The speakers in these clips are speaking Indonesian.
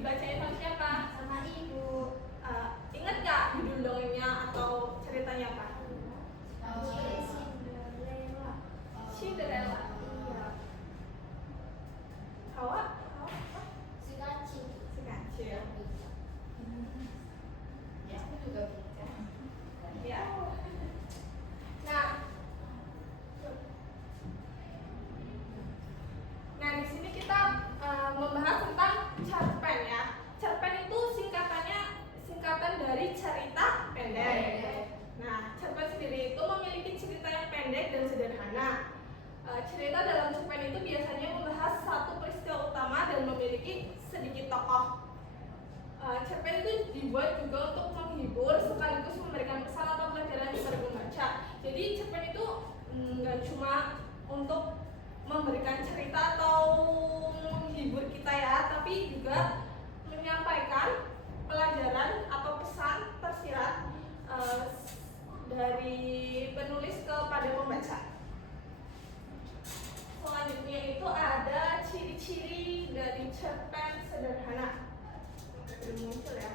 Dibacain sama siapa? Sama ibu. Ingat gak judul dongengnya atau ceritanya apa? Cinderella. Cinderella. Iya. Hawa? Si kacil. Si kacil. Ya, aku juga bisa. Ya. Nah, di sini kita membahas tentang cerpen ya. Cerpen itu singkatan dari cerita pendek. Nah, cerpen sendiri itu memiliki cerita yang pendek dan sederhana. Cerita dalam cerpen itu biasanya membahas satu peristiwa utama dan memiliki sedikit tokoh. Cerpen itu dibuat juga untuk menghibur sekaligus memberikan pesan atau pelajaran kepada pembaca. Jadi cerpen itu nggak cuma untuk memberikan cerita atau menghibur kita ya, tapi juga menyampaikan pelajaran atau pesan tersirat dari penulis kepada pembaca. Selanjutnya itu ada ciri-ciri dari cerpen sederhana. Belum muncul ya.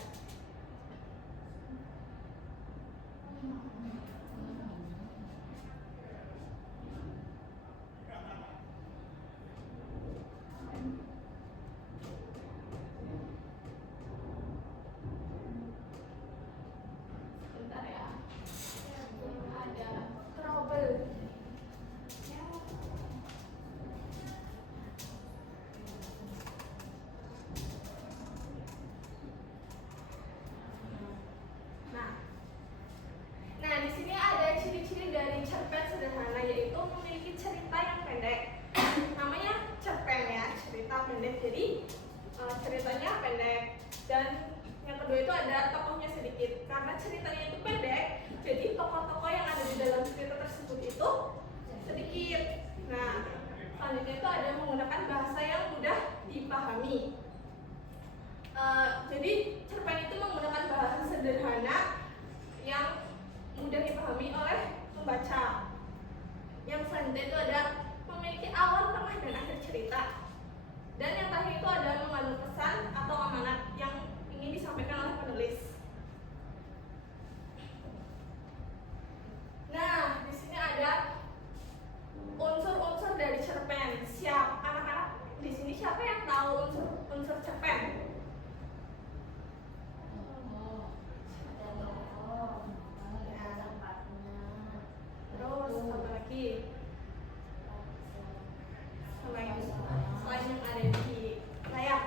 Sebentar ya. Ada trouble. Nah, di sini ada ciri-ciri dari cerpen sederhana, yaitu memiliki cerita yang pendek. Namanya cerpen ya, cerita pendek. Jadi ceritanya pendek. Dan yang kedua itu ada tokohnya sedikit. Karena ceritanya itu pendek, jadi tokoh-tokoh yang ada di dalam cerita tersebut itu sedikit. Nah, selanjutnya itu ada menggunakan bahasa yang mudah dipahami. Jadi cerpen itu menggunakan bahasa sederhana yang mudah dipahami oleh pembaca. Yang selanjutnya itu ada memiliki awal, tengah, dan akhir cerita. Dan yang terakhir itu ada mengandung pesan atau amanat yang ingin disampaikan oleh penulis. Nah, di sini ada unsur-unsur dari cerpen. Anak-anak di sini siapa yang tahu unsur cerpen? Terus apa lagi? Selain yang ada di layar.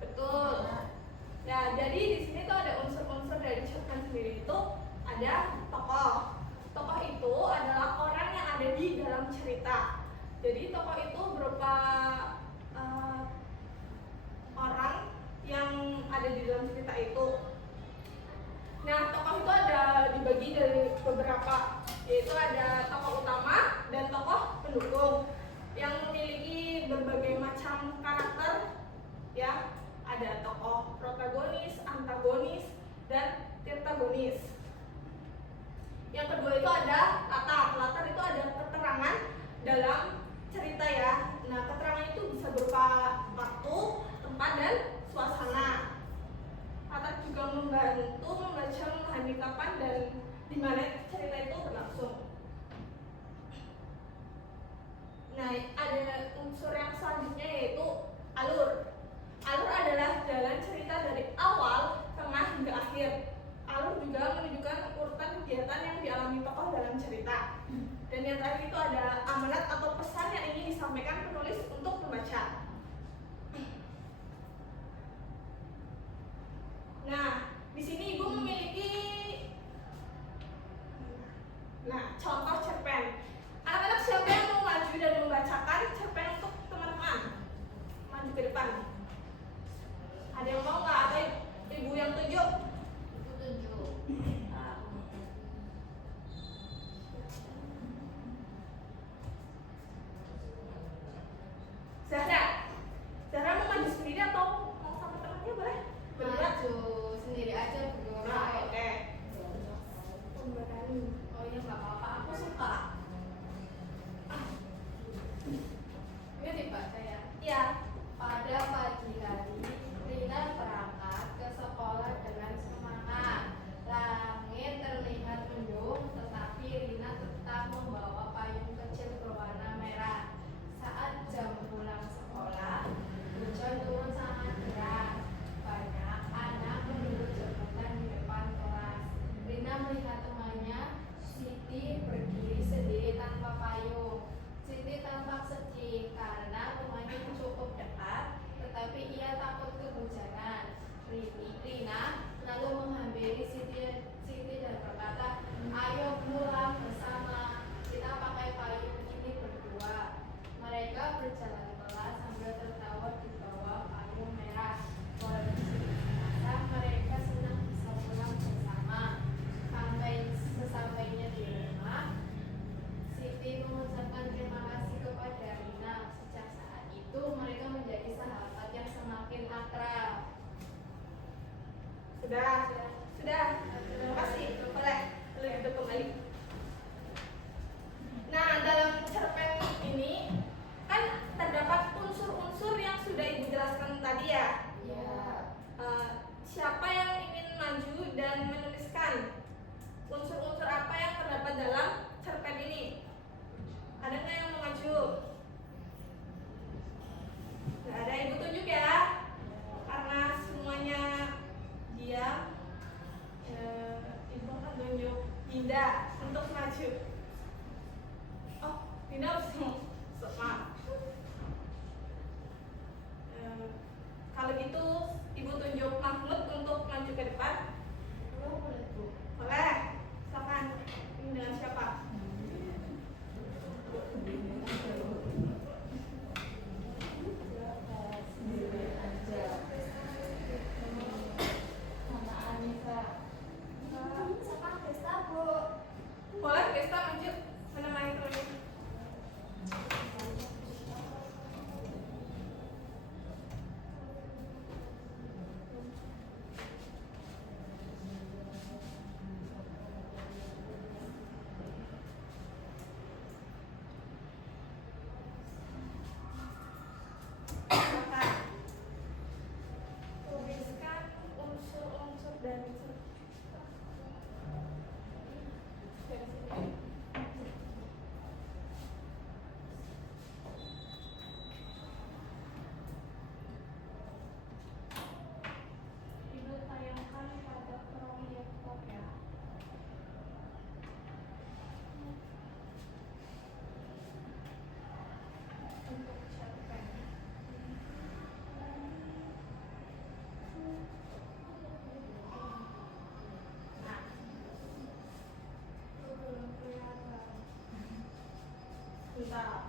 Betul. Ya, jadi di sini tuh ada unsur-unsur dari cerpen sendiri itu ada tokoh. Tokoh itu adalah orang yang ada di dalam cerita. Jadi tokoh itu berupa orang yang ada di dalam cerita itu. Nah, tokoh itu ada dibagi dari beberapa, yaitu ada tokoh utama dan tokoh pendukung yang memiliki berbagai macam karakter ya. Ada tokoh protagonis, antagonis, dan tirtagonis. Yang kedua itu ada latar. Latar itu ada keterangan dalam cerita ya. Nah, keterangan itu bisa berupa waktu, tempat, dan suasana. Latar juga membantu membaca memahami kapan dan di mana cerita itu berlangsung. Nah, ada unsur yang selanjutnya yaitu alur. Alur adalah jalan cerita dari awal, tengah, hingga akhir. Alur juga menunjukkan urutan kegiatan yang dialami tokoh dalam cerita. Dan yang terakhir itu ada amanat atau pesan yang ingin disampaikan penulis untuk pembaca. Nah, di sini Ibu memiliki contoh cerpen. Anak-anak siapa yang mau maju dan membacakan cerpen untuk teman-teman? Maju ke depan. Ada yang Sudah. Sudah. Terima kasih. Boleh. Lalu itu kembali. Nah, dalam cerpen ini kan terdapat unsur-unsur yang sudah Ibu jelaskan tadi ya. Ya. Siapa yang ingin maju dan menuliskan unsur-unsur apa yang terdapat dalam cerpen ini? Ada nggak yang mau maju? Nggak ada, Ibu tunjuk ya. Karena semuanya diam, Ibu akan tunjuk Dinda untuk maju. Oh, Dinda maaf. Kalau gitu Ibu tunjuk Mahmud untuk maju ke depan. Boleh Bu. Boleh, silakan. Ini dengan siapa? Sama Anissa. Sama Desta Bu. Boleh, Gesta maju. Menemani teman. Silakan. Tuliskan unsur-unsur dan dari sini. Ibu tayangkan pada proyektor ya. Untuk cerpen. Nah, itu belum kelihatan. Bentar.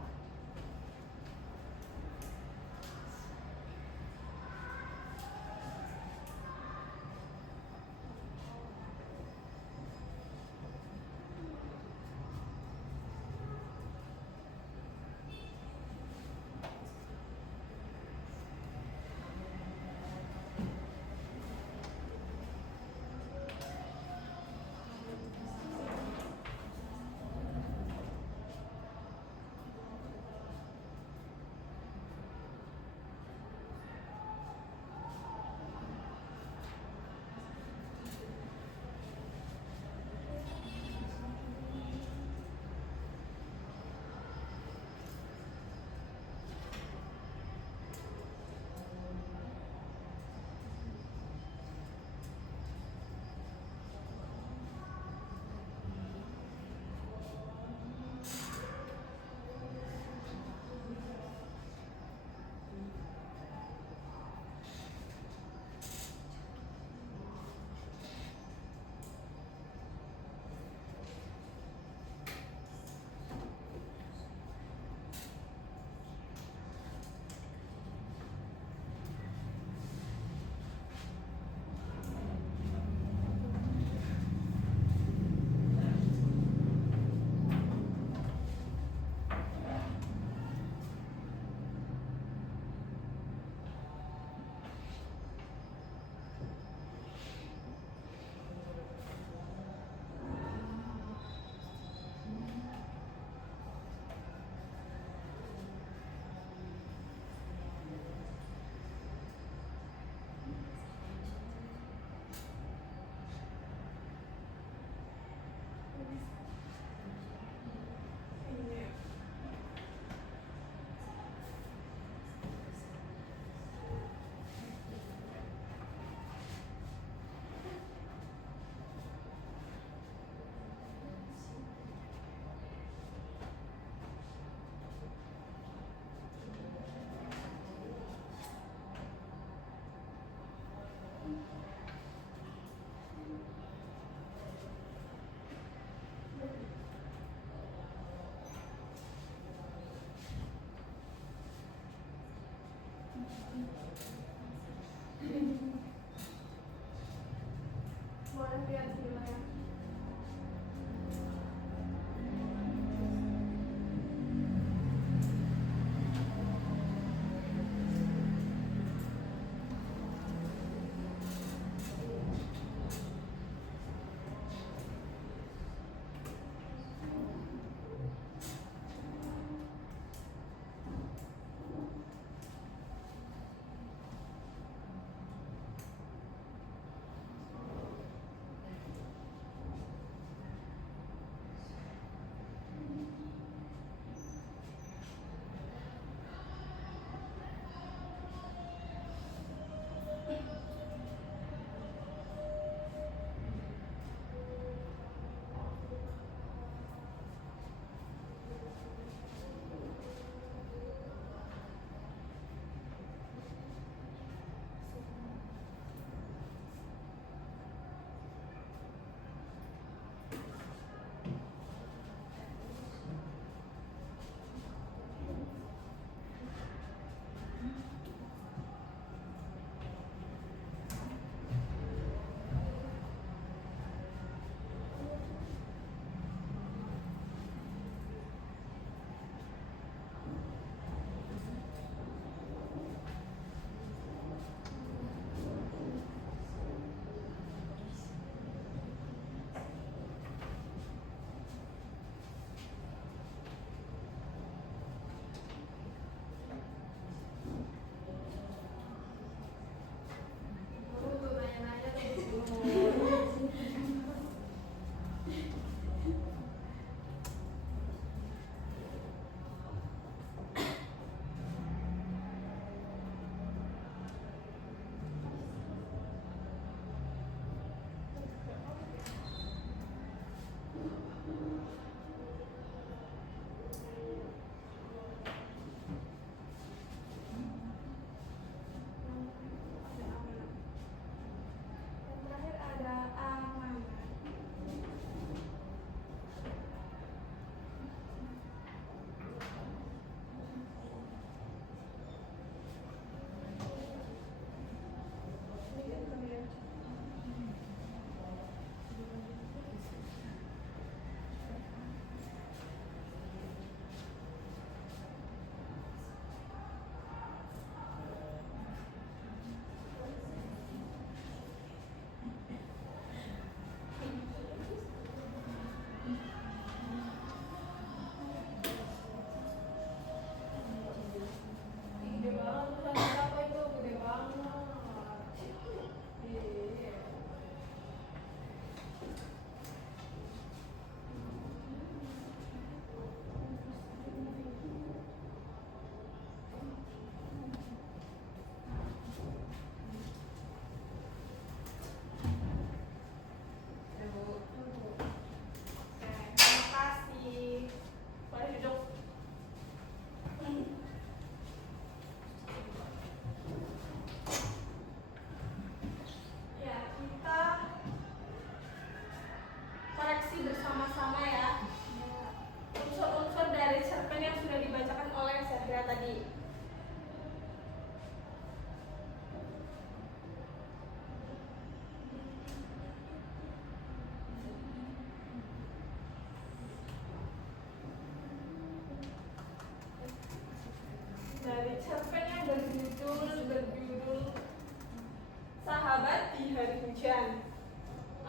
Boleh lihat sebenarnya.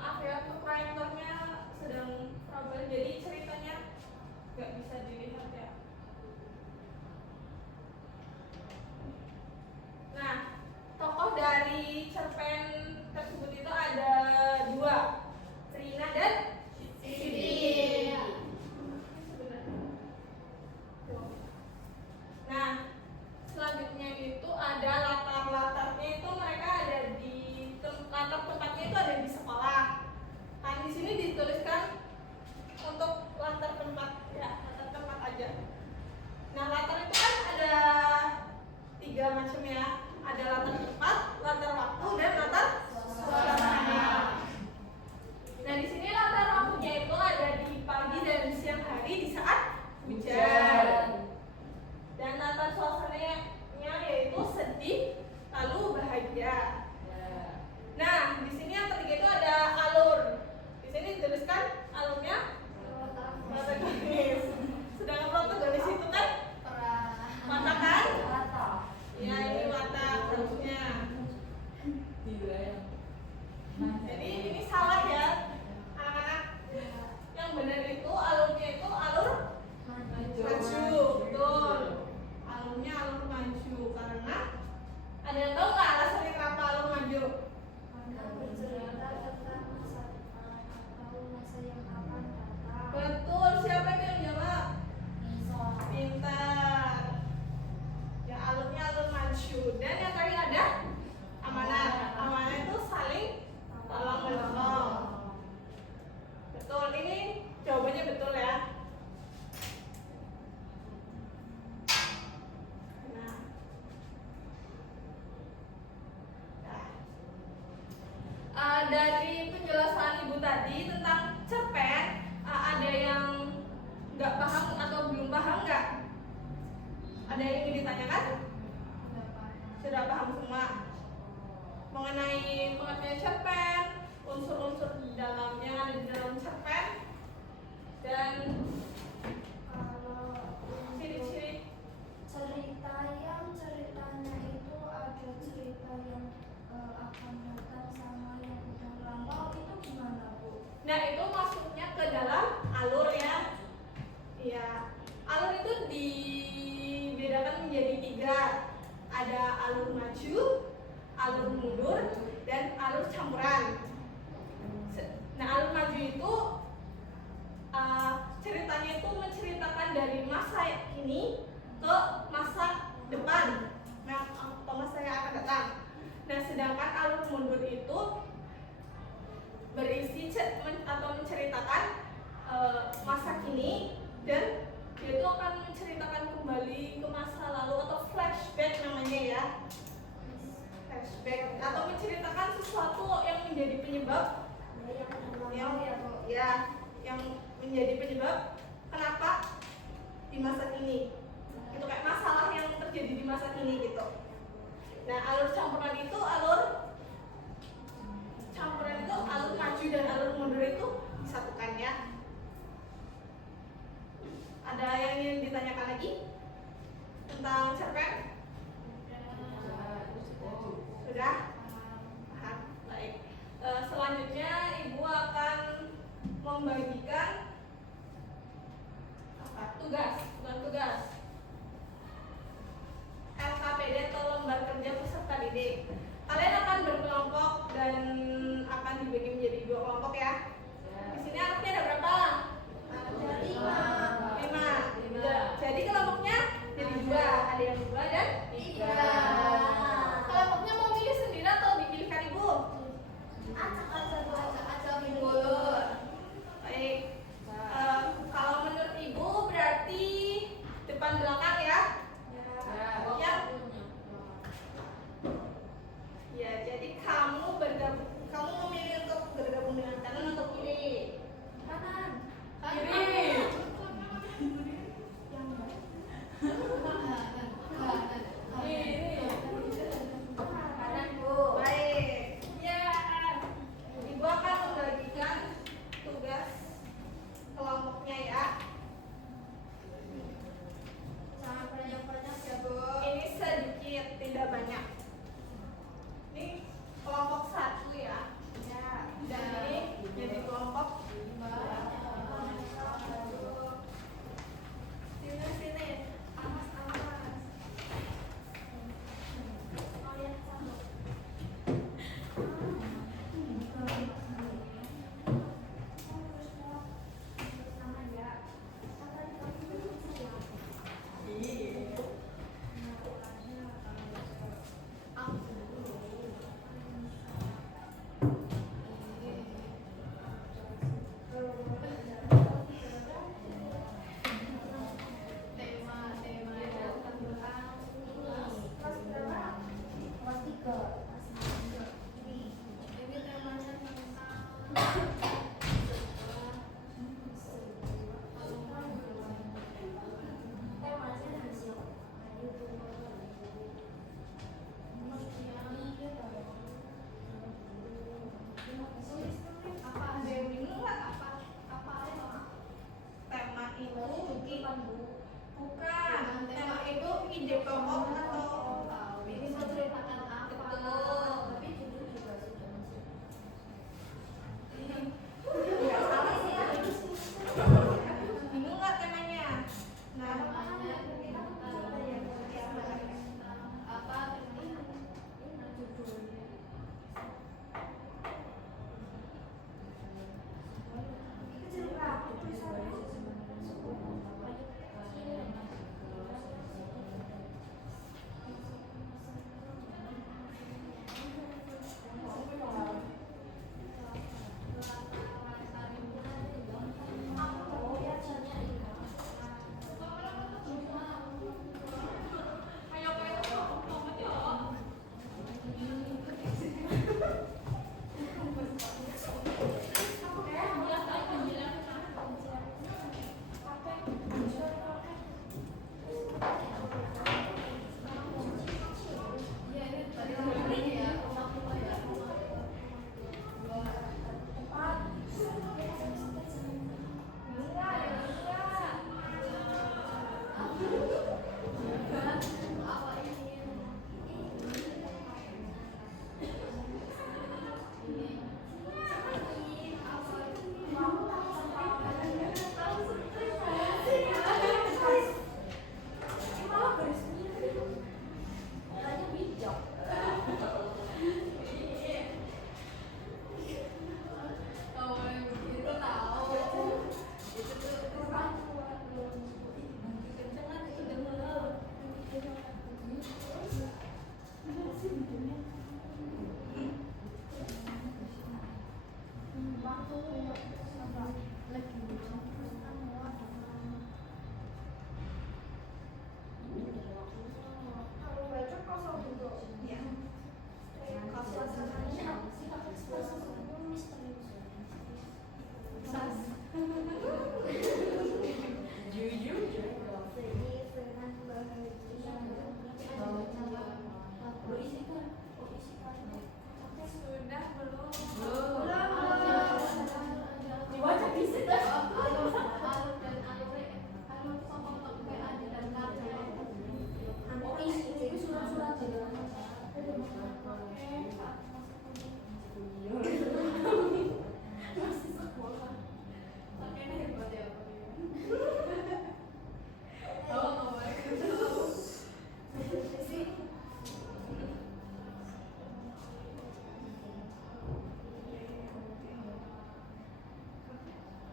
Maaf ya, proyektornya sedang trouble, jadi ceritanya nggak bisa dilihat ya. Nah, tokoh dari cerpen tersebut itu ada dua, Rina dan Siti. Nah, selanjutnya itu ada latar-latarnya, itu mereka ada di latar tempatnya itu ada di sekolah. Nah, di sini dituliskan untuk latar tempat ya, latar tempat aja. Nah, latar itu kan ada 3 macam ya. Ada latar tempat, latar waktu, dan latar suasana. Nah, di sini latar waktunya itu ada di pagi dan siang hari di saat hujan. Dan latar suasananya yaitu sedih lalu bahagia. Nah, di sini yang ketiga itu ada alur. Di sini dituliskan alurnya protagonis. Sedangkan protagonis itu kan mata kan? Ya, ini mata harusnya. Jadi ini salah ya, anak-anak. Yang benar itu alurnya itu alur maju, betul. Alurnya alur maju karena ada yang tahu nggak alasannya kenapa alur maju? Bercerita tentang masa depan atau masa yang akan datang. Betul, siapa itu yang jawab? Pintar. Ya, alurnya alur maju. Dan yang tadi ada amanah. Amanah itu saling tolong menolong. Betul, ini jawabannya betul ya. Nah. Dari penjelasan Ibu tadi tentang cerpen, ada yang nggak paham atau belum paham nggak? Ada yang ingin ditanyakan? Sudah paham semua mengenai pengertian cerpen, unsur-unsur di dalamnya ada di dalam cerpen, dan Kalau ciri-ciri cerita yang ceritanya itu ada cerita yang akan datang sama yang udah lampau itu gimana, Bu? nah itu masuknya ke dalam alur ya. Iya, alur itu dibedakan menjadi 3. Ada alur maju, alur mundur, dan alur campuran. Nah, alur maju itu ceritanya itu menceritakan dari masa ini ke masa depan, nah, atau masa yang akan datang. Nah, sedangkan alur mundur itu berisi atau menceritakan masa kini, dan dia itu akan menceritakan kembali ke masa lalu atau flashback namanya ya. Flashback atau menceritakan sesuatu yang menjadi penyebab yang menjadi penyebab kenapa di masa kini. Itu kayak masalah yang terjadi di masa kini gitu. Nah, alur campuran itu alur maju dan alur mundur itu disatukan ya. Ada yang ingin ditanyakan lagi tentang cerpen? Sudah? Paham? Baik. Selanjutnya Ibu akan membagikan bukan tugas. LKPD atau lembar kerja peserta didik. Kalian akan berkelompok dan akan dibagi menjadi 2 kelompok ya. Di sini anaknya ada berapa? Ada 5. Jadi kelompoknya jadi 2. Ada yang 2 dan 3. Kelompoknya mau milih sendiri atau dipilihkan Ibu? Acak-acak Baik. Kalau menurut Ibu berarti Kalau baca kosong juga. Ya. Kalau suasananya suasananya misterius. Sudah belum? Dibaca fisik dah. Oh, itu surat-surat juga. Masih sekolah. Makanya hebat ya Pak.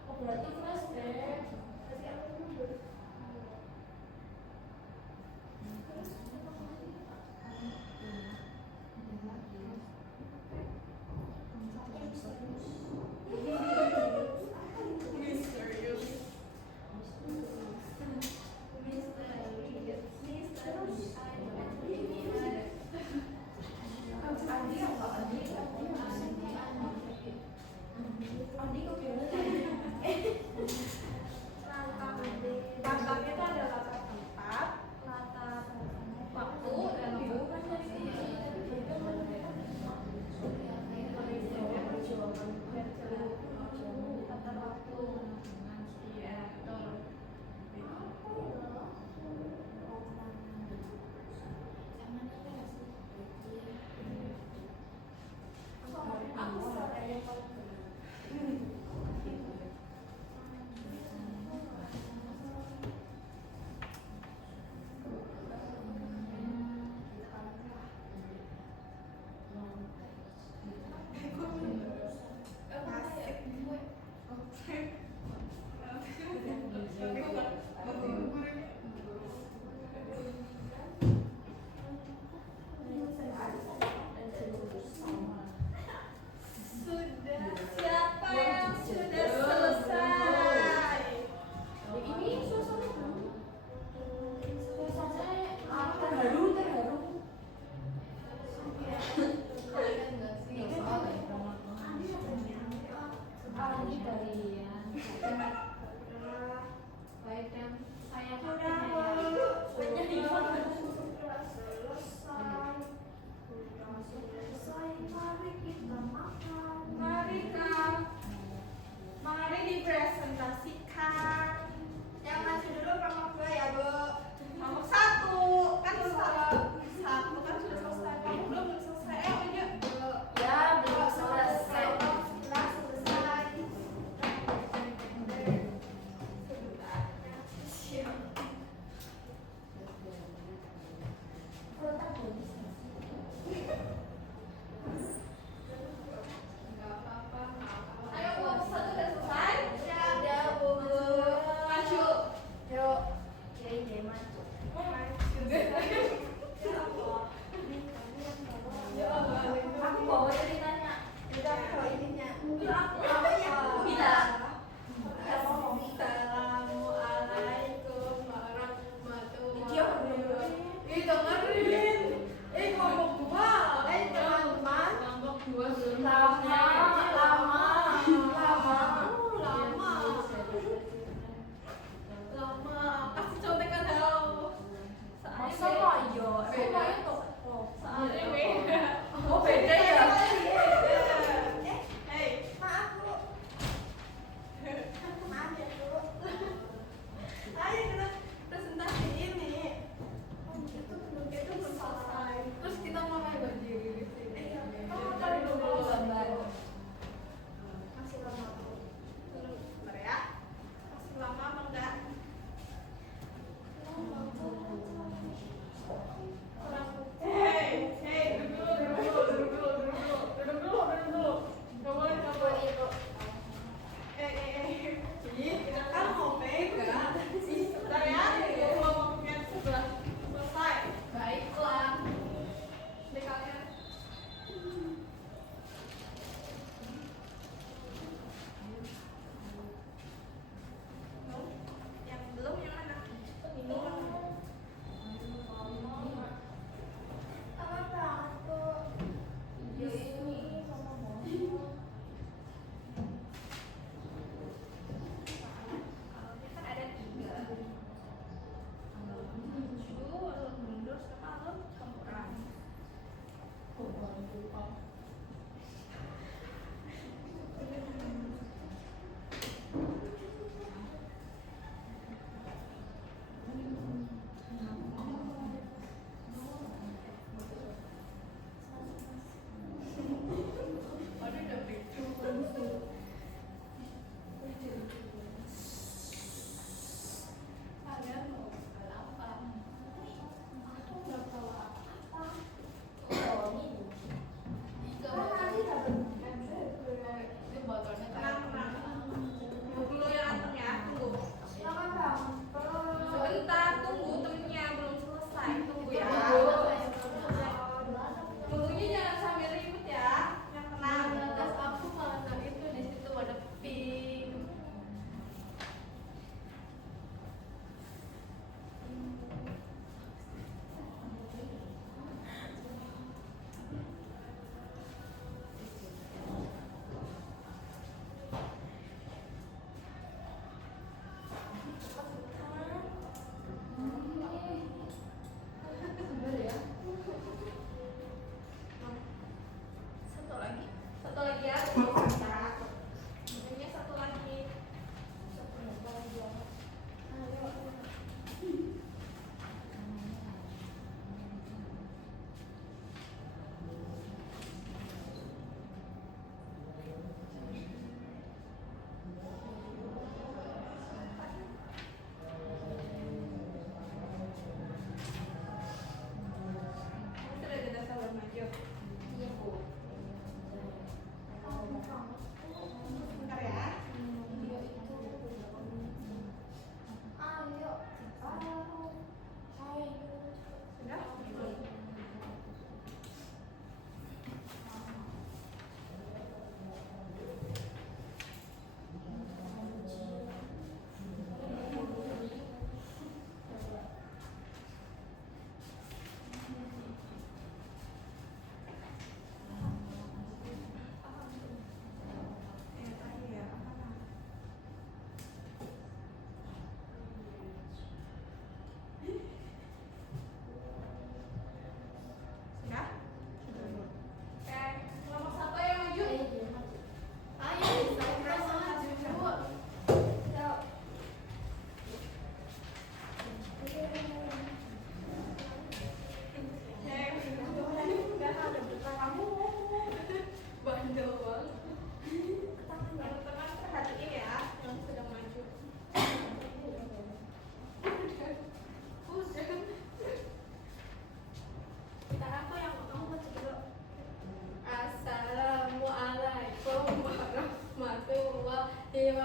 Oh, berarti kelas deh. Misterius. Latarnya itu ada latar tempat, latar waktu, dan bukan latar waktu. Iya, betul. Aku salah ya kalau Sudah, siapa yang sudah selesai? Ini suasana terharu. Ini dari baik dan saya Mari kita makan. Mari dipresentasikan. Yang masih dulu kelompok 2 ya, Bu. Nomor 1 kan satu kan sudah selesai. Kamu belum selesai. Ayo. ya belum selesai. Sudah selesai.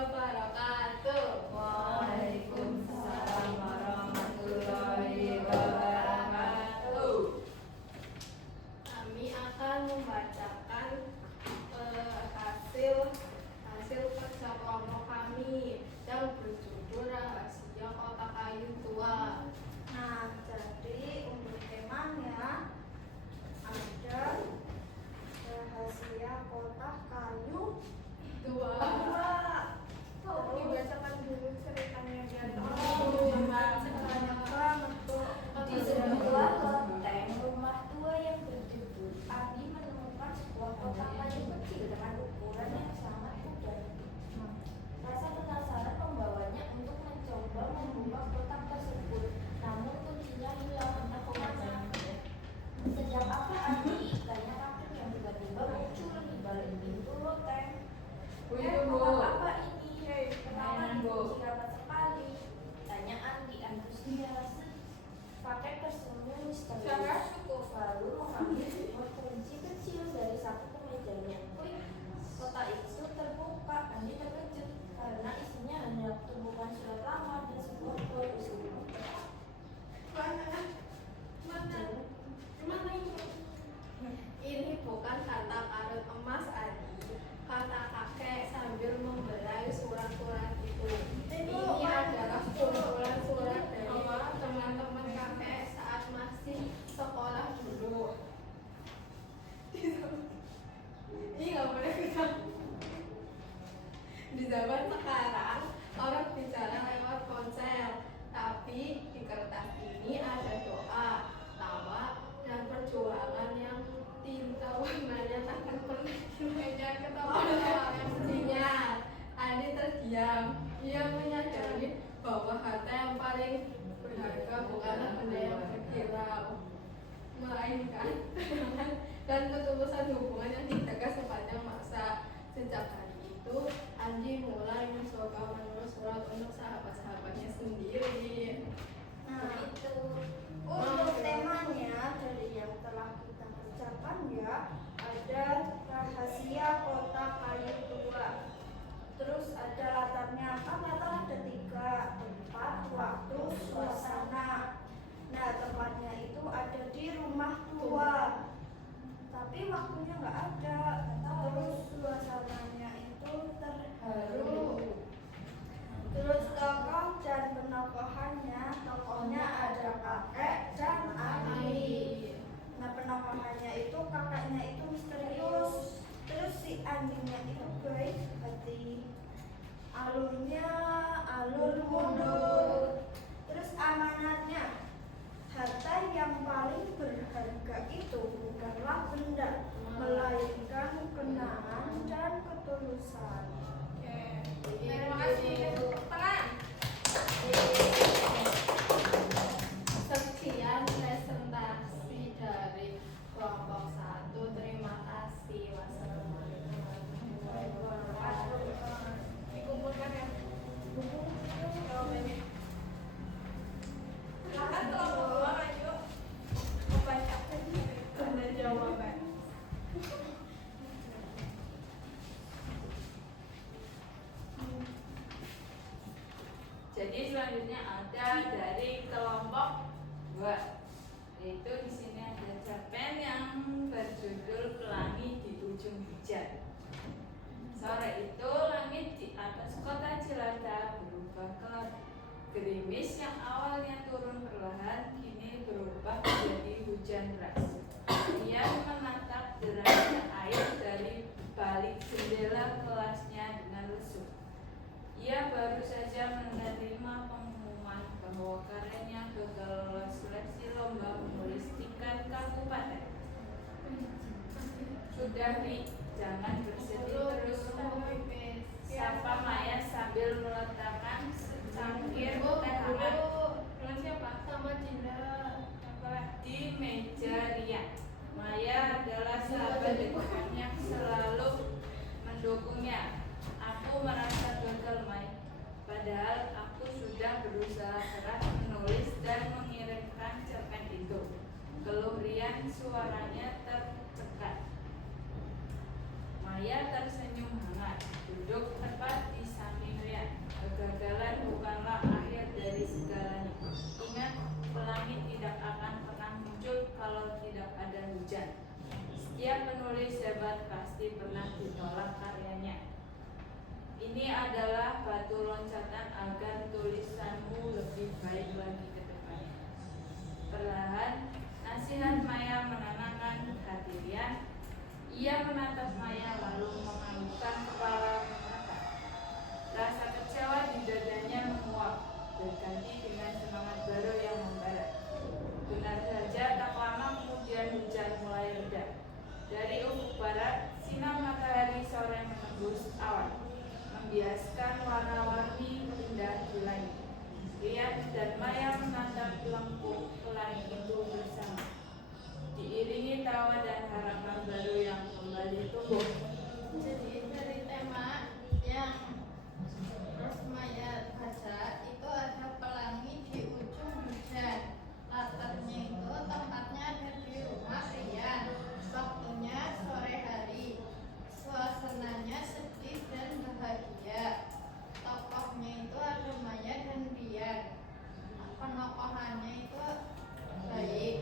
wabarakatuh. Waalaikumsalam warahmatullahi wabarakatuh. Kami akan membacakan hasil kerja kelompok kami yang berjudul Rahasia Kota Kayu Tua. Nah, jadi untuk temanya ada rahasia kotak kayu Tua. Tolong dibacakan dulu ceritanya biar banyak banget tuh. Di sebuah loteng rumah tua yang berjudul Adi menemukan sebuah kotak kayu kecil dengan ukuran yang sangat mudah. Rasa penasaran membawanya untuk mencoba membuka kotak tersebut, namun kuncinya hilang entah kemana. Sejak apa Adi? Tanya kakek yang tiba-tiba muncul di balik pintu loteng. Kotak apa ini? Kenapa Mainan, Bu. dikunci rapat sekali? Tanya Andi antusias. Kakek tersenyum misterius, lalu mengambil sebuah kunci kecil dari saku kemejanya. Klik, kotak itu terbuka. Andi terkejut karena isinya hanya tumpukan surat lama dan sebuah kue usil. Mana ini? Ini bukan kata karut emas, Adi. Kata kakek sambil membelai surat-surat itu. Ini adalah kumpulan surat dari teman-teman kakek saat masih sekolah dulu. Ini nggak boleh bilang. Di zaman sekarang orang bicara lewat ponsel, tapi di kertas ini ada doa, tawa, dan perjuangan yang tinta warnanya takkan pernah meja ketawa-tawa emosinya. Andi terdiam. Ia menyadari bahwa harta yang paling berharga bukanlah benda yang berkilau, melainkan kenangan dan ketulusan hubungan yang dijaga sepanjang masa. Sejak hari itu, Andi mulai mencoba menulis surat untuk sahabat-sahabatnya sendiri. Nah, itu untuk temanya dari yang telah kita bacakan ya, ada rahasia kota kayu tua. Terus ada latarnya, kan latar ada 3, tempat, waktu, suasana. Nah, tempatnya itu ada di rumah tua, tapi waktunya nggak ada. Terus suasananya itu terharu. Terus tokoh dan penokohannya, tokohnya ada kakek dan Andi. Nah, penokohannya itu kakaknya itu misterius. Terus si Andinya itu baik hati. Alurnya alur mundur. Terus amanatnya, harta yang paling berharga itu bukanlah benda, melainkan kenangan dan ketulusan. Oke. Terima kasih. Tepuk tangan. Sekian presentasi dari kelompok 1. Terima kasih. Wassalamualaikum warahmatullahi wabarakatuh. Dikumpulkan ya. Jawabannya. Silakan kelompok 2 maju membacakan tanda jawaban. Jadi selanjutnya ada dari kelompok 2, yaitu di sini ada cerpen yang berjudul Pelangi di Ujung Hujan. Sore itu langit di atas kota Cilacap berubah gelap. Gerimis yang awalnya turun perlahan kini berubah menjadi hujan deras. Ia menatap derasnya air dari balik jendela kelasnya dengan lesu. Ia baru saja menerima pengumuman bahwa karyanya gagal lolos seleksi lomba menulis tingkat kabupaten. Sudah Ri, jangan bersedih terus, sapa Maya sambil meletakkan secangkir teh hangat Dengan siapa? Sama Cinda. di meja Ria. Maya adalah sahabat dekatnya yang selalu mendukungnya. Aku merasa gagal, Mai. Padahal aku sudah berusaha keras menulis dan mengirimkan cerpen itu. Keluh Rian, suaranya tercekat. Maya tersenyum hangat, duduk tepat di samping ini adalah batu loncatan agar tulisanmu lebih baik lagi ke depannya. Perlahan, nasihat Maya menenangkan hati Rian. Ia menatap Maya lalu menganggukkan kepala menatap. Rasa kecewa di dadanya menguap, berganti dengan semangat baru yang membara. Benar saja, tak lama kemudian hujan mulai reda. Dari ufuk barat, sinar matahari sore menembus awan, membiaskan warna-warni indah di langit. Rian dan Maya menatap lengkung pelangi itu bersama, diiringi tawa dan harapan baru yang kembali tumbuh. Jadi dari tema yang Maya baca itu ada pelangi di ujung hujan. Latarnya itu tempatnya ada di rumah Rian. Waktunya sore hari. Suasananya sedih dan bahagia. Tokohnya itu ada Maya dan Rian. Penokohannya itu baik.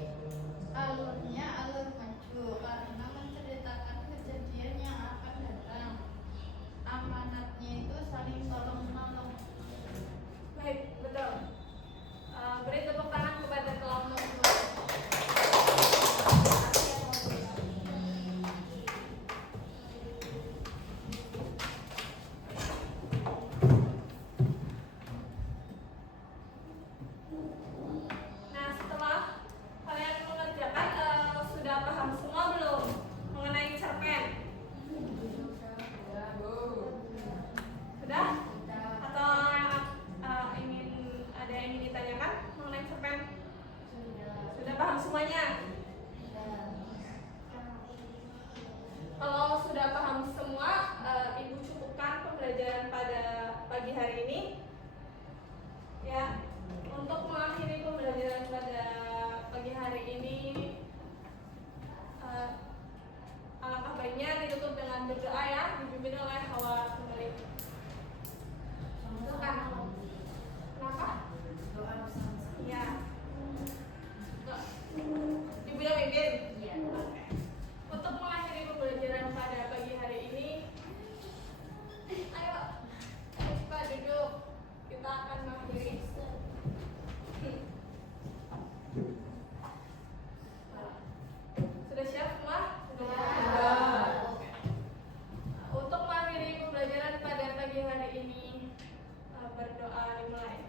Alurnya alur maju karena menceritakan kejadian yang akan datang. Amanatnya itu saling tolong menolong. Baik, betul. Beri tepuk tangan kepada kelompok dua. Nah, setelah kalian mengerjakan, sudah paham semua belum mengenai cerpen? Sudah? Atau ada yang ingin ditanyakan mengenai cerpen? Sudah paham semuanya? Kalau sudah paham semua, Ibu cukupkan pembelajaran pada pagi hari ini. Ya, untuk mengakhiri pembelajaran pada pagi hari ini, alangkah baiknya ditutup dengan berdoa ya, dipimpin oleh Hawa Kembali. Silakan. Kenapa? Iya. Ibu yang pimpin? Iya. Oke. Untuk mengakhiri pembelajaran pada pagi hari ini, ayo cepat duduk. Kita akan mengakhiri. Sudah siap semua? Sudah. Oke. Untuk mengakhiri pembelajaran pada pagi hari ini, berdoa dimulai.